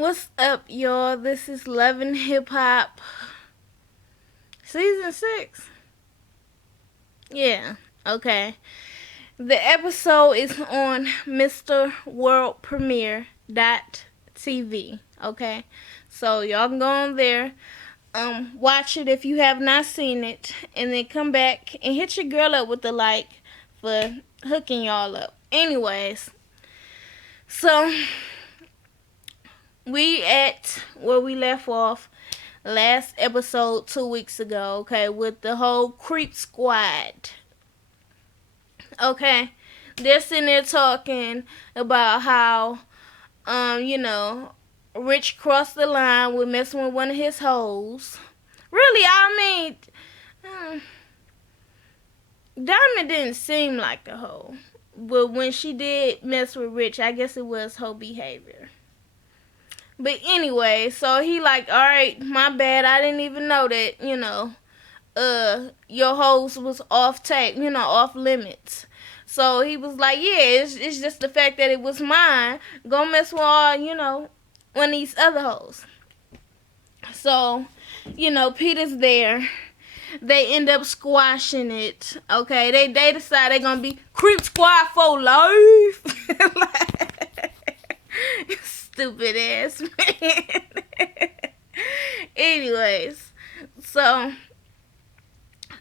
What's up, y'all? This is Love and Hip Hop, Season 6. Yeah, okay. The episode is on Mr. World Premiere TV. Okay, so y'all can go on there, watch it if you have not seen it, and then come back and hit your girl up with the like for hooking y'all up. Anyways, so we at where we left off last episode 2 weeks ago, okay, with the whole creep squad. Okay. They're sitting there talking about how Rich crossed the line with messing with one of his hoes. Really, I mean, Diamond didn't seem like a hoe. But when she did mess with Rich, I guess it was hoe behavior. But anyway, so he like, alright, my bad, I didn't even know that, your host was off tape, off limits. So he was like, yeah, it's just the fact that it was mine. Go mess with all, one of these other hoes. So, Peter's there. They end up squashing it. Okay, they decide they're gonna be creep squad for life. Stupid ass man. Anyways, so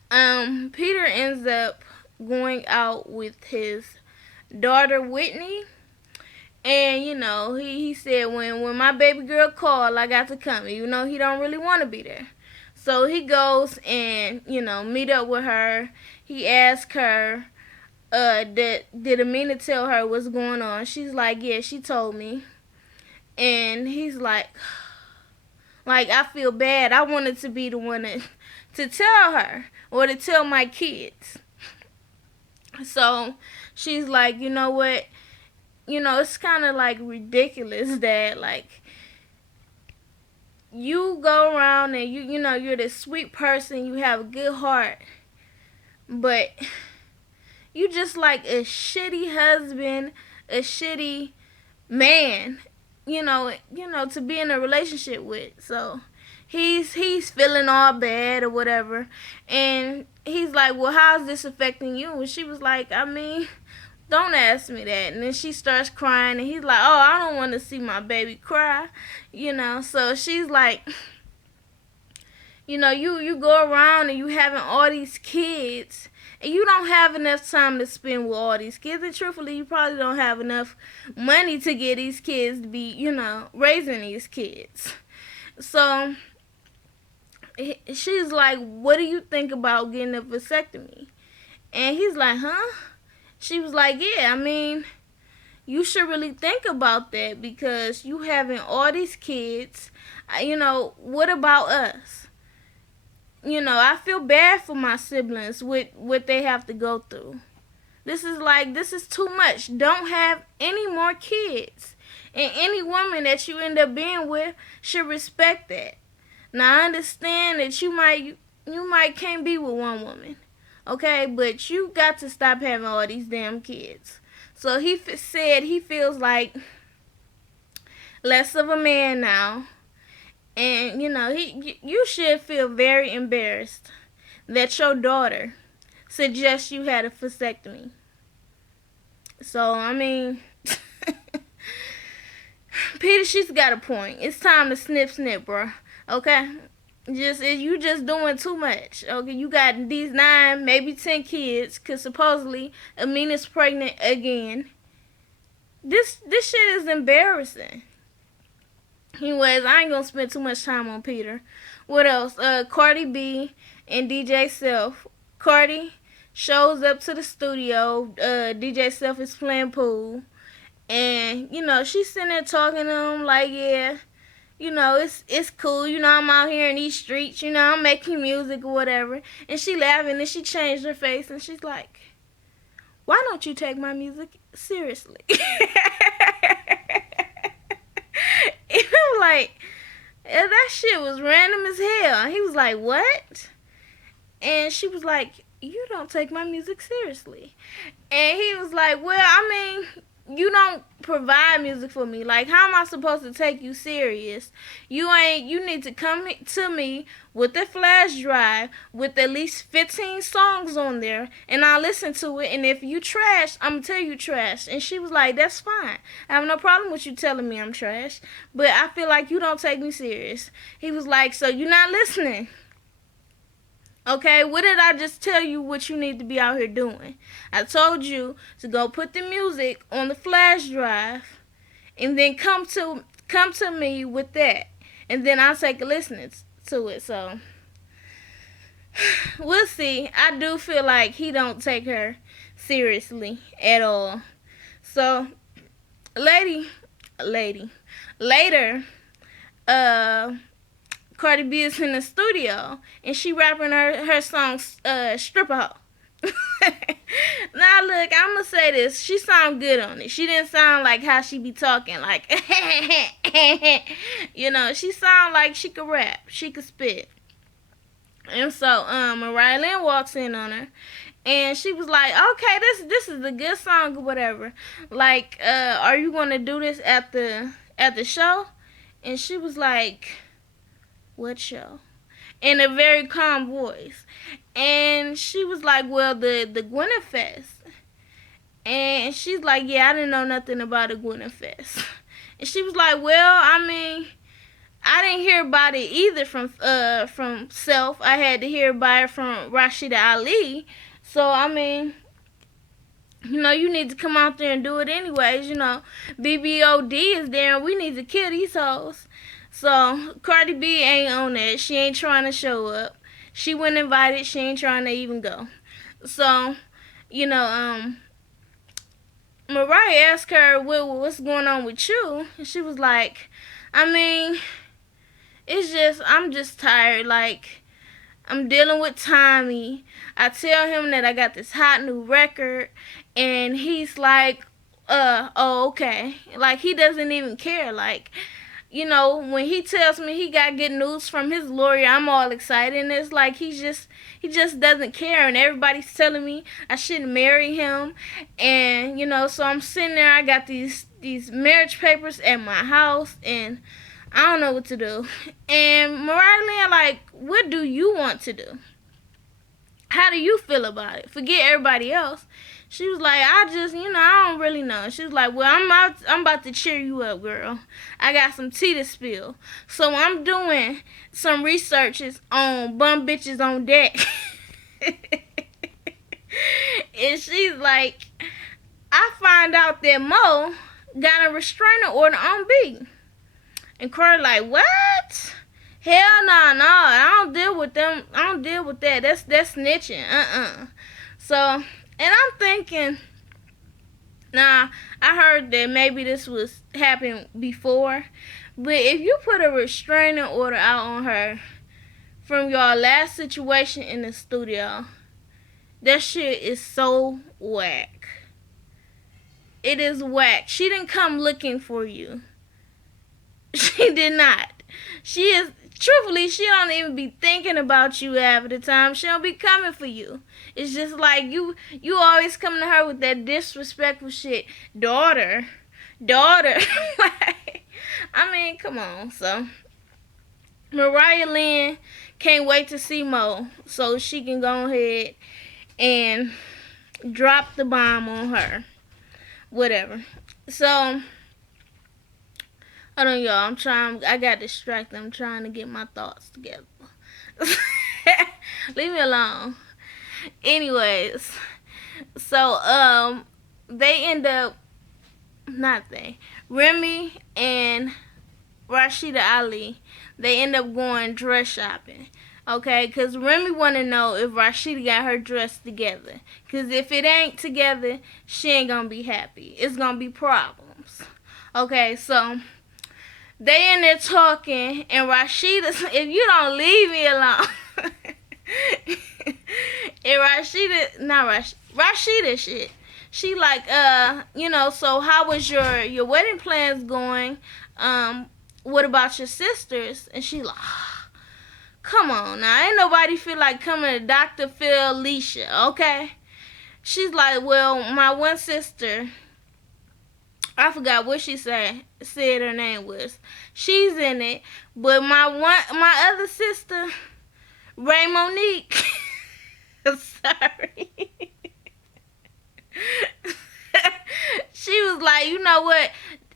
Peter ends up going out with his daughter Whitney, and he said when my baby girl called, I got to come, even though he don't really want to be there. So he goes and meet up with her. He asks her, did Amina tell her what's going on? She's like, yeah, she told me. And he's like I feel bad. I wanted to be the one to tell her or to tell my kids. So she's like, you know what? It's kind of like ridiculous that like you go around and you're this sweet person, you have a good heart, but you just like a shitty husband, a shitty man, to be in a relationship with. So he's feeling all bad or whatever, and he's like, well, how's this affecting you? And she was like, I mean, don't ask me that. And then she starts crying, and he's like, oh, I don't want to see my baby cry, so she's like, you go around and you having all these kids, and you don't have enough time to spend with all these kids, and truthfully, you probably don't have enough money to get these kids to be, raising these kids. So she's like, what do you think about getting a vasectomy? And he's like, huh? She was like, yeah, I mean, you should really think about that because you having all these kids. What about us? I feel bad for my siblings with what they have to go through. This is too much. Don't have any more kids. And any woman that you end up being with should respect that. Now I understand that you might can't be with one woman, okay? But you got to stop having all these damn kids. So he said he feels like less of a man now, and you should feel very embarrassed that your daughter suggests you had a vasectomy. So I mean, Peter, she's got a point. It's time to snip, bro. Okay, you just doing too much. Okay, you got these 9, maybe 10 kids, cause supposedly Amina's pregnant again. This shit is embarrassing. Anyways, I ain't gonna spend too much time on Peter. What else? Cardi B and DJ Self. Cardi shows up to the studio. DJ Self is playing pool, and she's sitting there talking to him like, yeah, it's cool. I'm out here in these streets. I'm making music or whatever. And she laughing, and she changed her face, and she's like, why don't you take my music seriously? And I'm like, that shit was random as hell. And he was like, what? And she was like, you don't take my music seriously. And he was like, well, I mean, don't provide music for me. Like, how am I supposed to take you serious? You need to come to me with a flash drive with at least 15 songs on there, and I'll listen to it, and if you trash, I'm gonna tell you trash. And she was like, that's fine. I have no problem with you telling me I'm trash, but I feel like you don't take me serious. He was like, so you're not listening. Okay, what did I just tell you what you need to be out here doing? I told you to go put the music on the flash drive and then come to me with that. And then I'll take a listen to it. So we'll see. I do feel like he don't take her seriously at all. So later, Cardi B is in the studio and she rapping her song Stripper Hoe. Now look, I'm gonna say this. She sound good on it. She didn't sound like how she be talking, like she sound like she could rap. She could spit. And so Mariah Lynn walks in on her and she was like, okay, this is a good song or whatever. Like, are you gonna do this at the show? And she was like, what show? In a very calm voice. And she was like, well, the Gwyneth Fest. And she's like, yeah, I didn't know nothing about the Gwyneth Fest. And she was like, well, I mean, I didn't hear about it either from Self. I had to hear about it from Rashida Ali. So, I mean, you need to come out there and do it anyways. BBOD is there and we need to kill these hoes. So, Cardi B ain't on that. She ain't trying to show up. She wasn't invited. She ain't trying to even go. So, Mariah asked her, well, what's going on with you? And she was like, I mean, I'm just tired. Like, I'm dealing with Tommy. I tell him that I got this hot new record. And he's like, oh, okay. Like, he doesn't even care. Like, when he tells me he got good news from his lawyer, I'm all excited. And it's like he just doesn't care. And everybody's telling me I shouldn't marry him. And, so I'm sitting there. I got these marriage papers at my house. And I don't know what to do. And Mariah Lynn, like, what do you want to do? How do you feel about it? Forget everybody else. She was like, I don't really know. She was like, well, I'm about to cheer you up, girl. I got some tea to spill. So I'm doing some researches on bum bitches on deck. And she's like, I find out that Mo got a restraining order on B. And Cardi like, what? Hell no, I don't deal with them. I don't deal with that. That's snitching. So, and I'm thinking, I heard that maybe this was happened before, but if you put a restraining order out on her from your last situation in the studio, that shit is so whack. It is whack. She didn't come looking for you. She did not. Truthfully, she don't even be thinking about you half of the time. She don't be coming for you. It's just like you always come to her with that disrespectful shit. Daughter. Like, I mean, come on. So, Mariah Lynn can't wait to see Mo so she can go ahead and drop the bomb on her. Whatever. So, hold on, y'all. I got distracted. I'm trying to get my thoughts together. Leave me alone. Anyways, so, they end up, Remy and Rashida Ali, they end up going dress shopping. Okay, because Remy want to know if Rashida got her dress together. Because if it ain't together, she ain't going to be happy. It's going to be problems. Okay, so they in there talking, and Rashida, if you don't leave me alone. And Rashida shit. She like, so how was your wedding plans going? What about your sisters? And she like, come on now, ain't nobody feel like coming to Dr. Phil Leisha, okay? She's like, well, my one sister, I forgot what she said her name was. She's in it. But my other sister, Ray Monique. Sorry. She was like, you know what?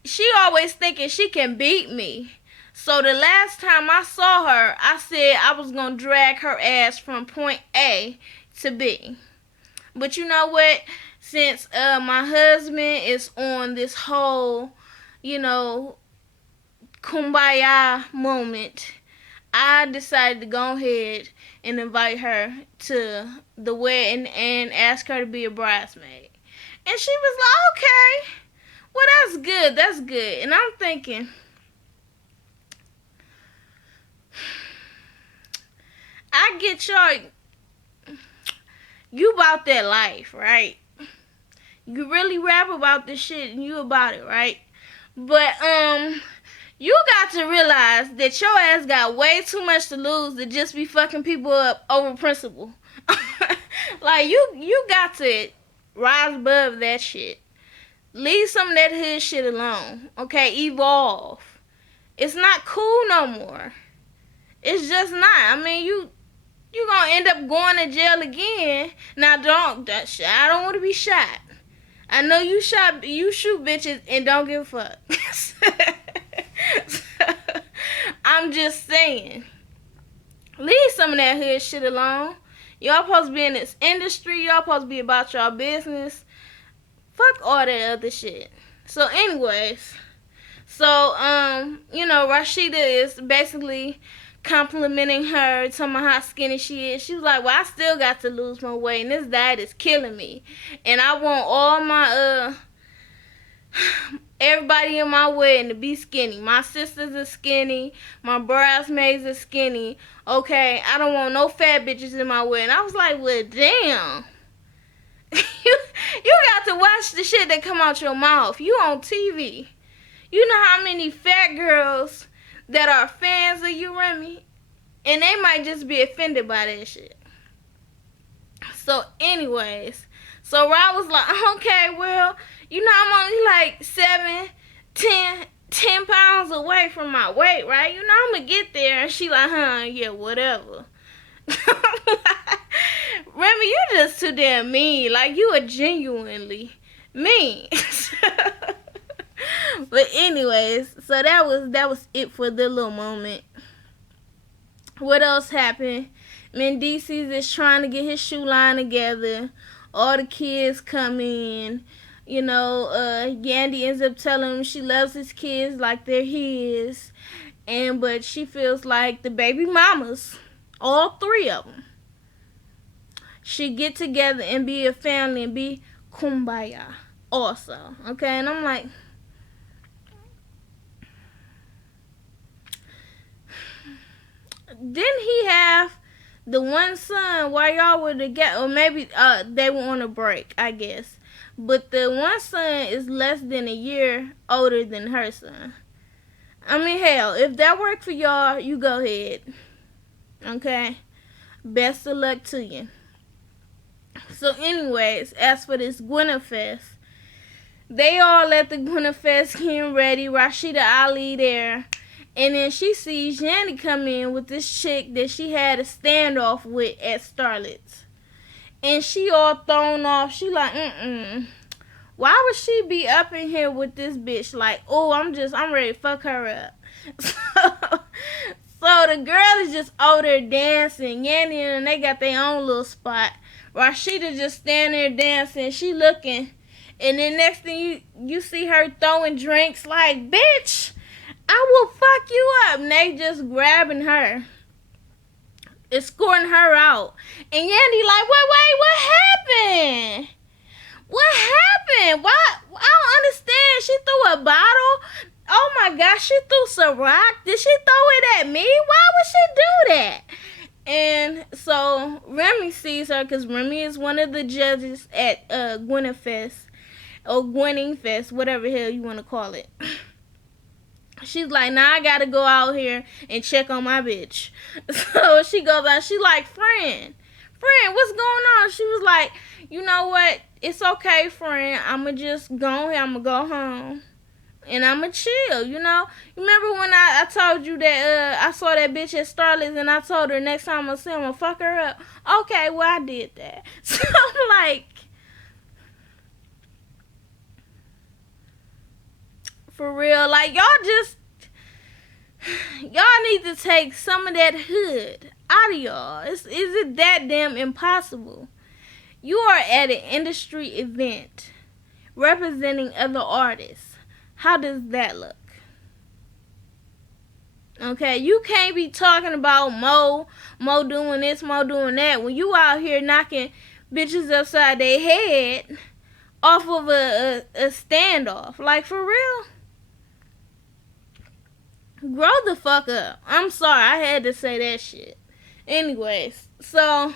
She always thinking she can beat me. So the last time I saw her, I said I was gonna drag her ass from point A to B. But you know what? Since my husband is on this whole, you know, kumbaya moment, I decided to go ahead and invite her to the wedding and ask her to be a bridesmaid. And she was like, okay, well, that's good, that's good. And I'm thinking, I get y'all, you about that life, right? You really rap about this shit and you about it, right? But, you got to realize that your ass got way too much to lose to just be fucking people up over principle. Like, you got to rise above that shit. Leave some of that hood shit alone. Okay? Evolve. It's not cool no more. It's just not. I mean, you gonna end up going to jail again. Now, I don't want to be shot. I know you shoot bitches and don't give a fuck. I'm just saying, leave some of that hood shit alone. Y'all supposed to be in this industry. Y'all supposed to be about y'all business. Fuck all that other shit. So anyways, you know, Rashida is basically complimenting her, telling her how skinny she is. She was like, well, I still got to lose my weight, and this diet is killing me. And I want all my, everybody in my wedding to be skinny. My sisters are skinny. My bridesmaids are skinny. Okay, I don't want no fat bitches in my wedding. I was like, well, damn. you got to watch the shit that come out your mouth. You on TV. You know how many fat girls that are fans of you, Remy? And they might just be offended by that shit. So anyways, so Rob was like, okay, well, you know, I'm only like 10 pounds away from my weight, right? You know, I'm gonna get there. And she like, yeah, whatever. Remy, you just too damn mean. Like, you are genuinely mean. But anyways, so that was it for the little moment. What else happened? Mendices is trying to get his shoe line together. All the kids come in. You know, Yandy ends up telling him she loves his kids like they're his. But she feels like the baby mamas, all three of them, should get together and be a family and be kumbaya also. Okay, and I'm like, didn't he have the one son while y'all were together? Or maybe they were on a break, I guess. But the one son is less than a year older than her son. I mean, hell, if that worked for y'all, you go ahead. Okay? Best of luck to you. So anyways, as for this Gwyneth Fest, they all at the Gwyneth Fest getting ready. Rashida Ali there. And then she sees Yandy come in with this chick that she had a standoff with at Starlet's. And she all thrown off. She like, why would she be up in here with this bitch? Like, oh, I'm ready to fuck her up. So the girl is just over there dancing. Yandy and they got their own little spot. Rashida just standing there dancing. She looking. And then next thing you see her throwing drinks like, bitch, I will fuck you up. And they just grabbing her, escorting her out. And Yandy like, wait, what happened? What happened? Why? I don't understand. She threw a bottle. Oh my gosh, she threw some rock. Did she throw it at me? Why would she do that? And so Remy sees her, because Remy is one of the judges at Gwyneth Fest, or Gwenning Fest, whatever the hell you want to call it. She's like, nah, I gotta go out here and check on my bitch. So she goes out. She like, friend, what's going on? She was like, you know what? It's okay, friend. I'ma just go here. I'ma go home. and I'ma chill, you know. You remember when I told you that I saw that bitch at Starlets and I told her next time I see her, I'ma fuck her up? Okay, well, I did that. So, like, for real, like, y'all need to take some of that hood out of y'all. Is it that damn impossible? You are at an industry event representing other artists. How does that look? Okay, you can't be talking about Mo doing this, Mo doing that, when you out here knocking bitches upside their head off of a standoff. Like, for real? Grow the fuck up. I'm sorry, I had to say that shit. Anyways, so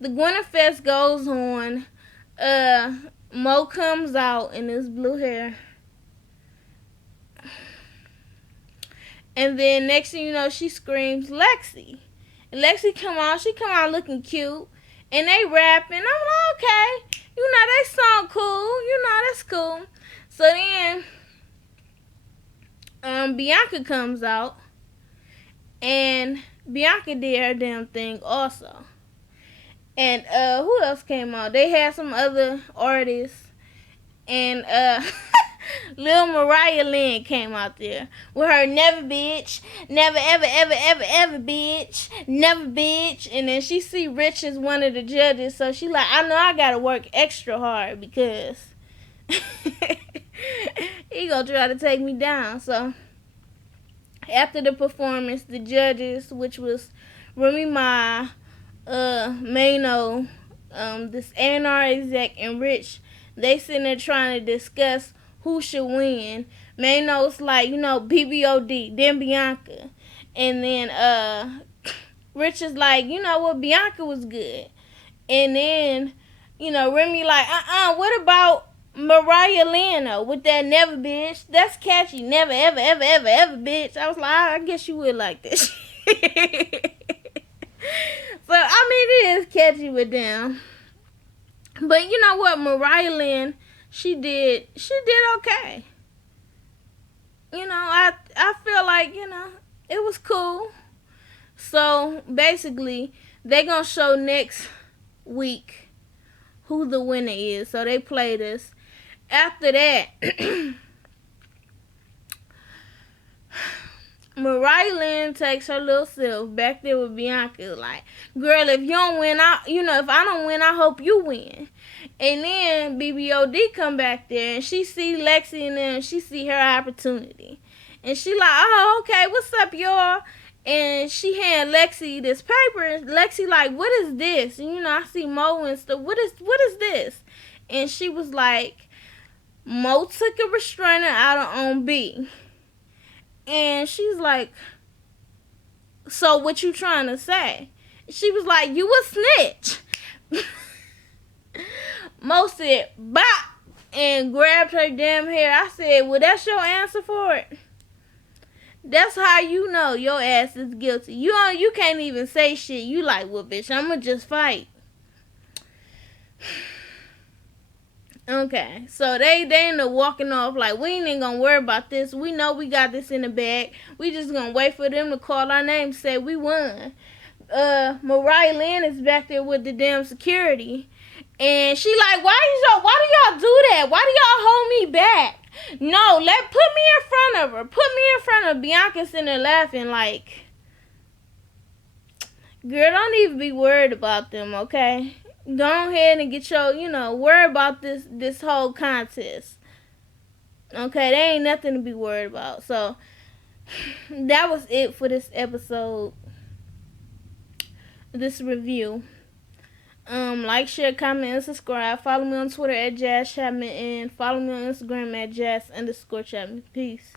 the Gwyneth Fest goes on. Mo comes out in his blue hair. And then next thing you know, she screams Lexi. And Lexi she come out looking cute. And they rapping. I'm like, okay. You know, they sound cool. You know, that's cool. So then Bianca comes out. And Bianca did her damn thing also. And who else came out? They had some other artists. And Lil Mariah Lynn came out there with her never bitch, never ever ever ever ever bitch, never bitch. And then she see Rich as one of the judges, so she like, I know I gotta work extra hard because he gonna try to take me down. So after the performance, the judges, which was Remy Ma, Mano, this A&R exec, and Rich, they sitting there trying to discuss who should win. Mano's like, you know, BBOD, then Bianca. And then Rich is like, you know what, Bianca was good. And then, you know, Remy like, what about Mariah Lynn with that never bitch? That's catchy. Never, ever, ever, ever, ever bitch. I was like, I guess you would like this. So, I mean, it is catchy with them. But you know what, Mariah Lynn, she did okay. You know, I feel like, you know, it was cool. So basically, they gonna show next week who the winner is. So they played us. After that, Mariah Lynn takes her little self back there with Bianca. Like, girl, if you don't win, if I don't win, I hope you win. And then BBOD come back there and she see Lexi and then she see her opportunity. And she like, oh, okay, what's up, y'all? And she hand Lexi this paper and Lexi like, what is this? And you know, I see Mo and stuff. What is this? And she was like, Mo took a restrainer out on B. And she's like, so what you trying to say? She was like, you a snitch. Mo said, bop, and grabbed her damn hair. I said, well, that's your answer for it? That's how you know your ass is guilty. You can't even say shit. You like, well, bitch, I'ma just fight. Okay, so they end up walking off like, we ain't even gonna worry about this. We know we got this in the bag. We just gonna wait for them to call our name, say we won. Mariah Lynn is back there with the damn security. And she like, why do y'all do that? Why do y'all hold me back? No, put me in front of her. Put me in front of Bianca sitting there laughing like, girl, don't even be worried about them, okay? Go ahead and get your, worry about this whole contest. Okay, there ain't nothing to be worried about. So, that was it for this episode, this review. Like, share, comment, and subscribe. Follow me on Twitter at Jazz Chapman and follow me on Instagram at Jazz_Chapman. Peace.